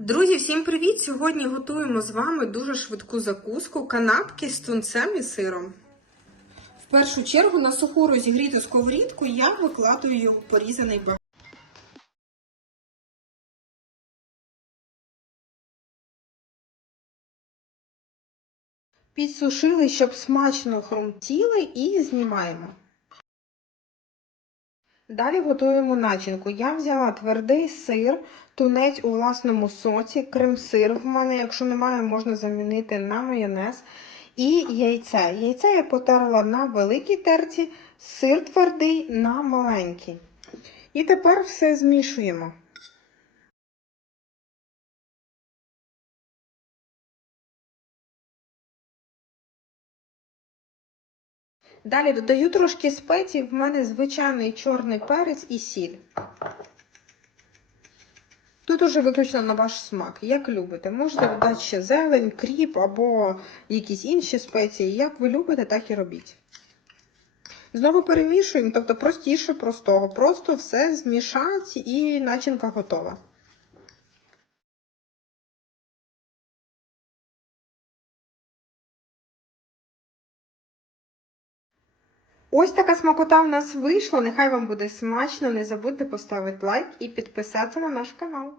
Друзі, всім привіт! Сьогодні готуємо з вами дуже швидку закуску канапки з тунцем і сиром. В першу чергу на суху розігріту сковорідку я викладаю його порізаний багет. Підсушили, щоб смачно хрумтіли і знімаємо. Далі готуємо начинку. Я взяла твердий сир, тунець у власному соці, крем-сир в мене, якщо немає, можна замінити на майонез. І яйце. Яйце я потерла на великій терці, сир твердий на маленькій. І тепер все змішуємо. Далі додаю трошки спецій, в мене звичайний чорний перець і сіль. Тут уже виключно на ваш смак, як любите. Можете додати ще зелень, кріп або якісь інші спеції. Як ви любите, так і робіть. Знову перемішуємо, тобто простіше простого. Просто все змішати і начинка готова. Ось така смакота в нас вийшла. Нехай вам буде смачно. Не забудьте поставити лайк і підписатися на наш канал.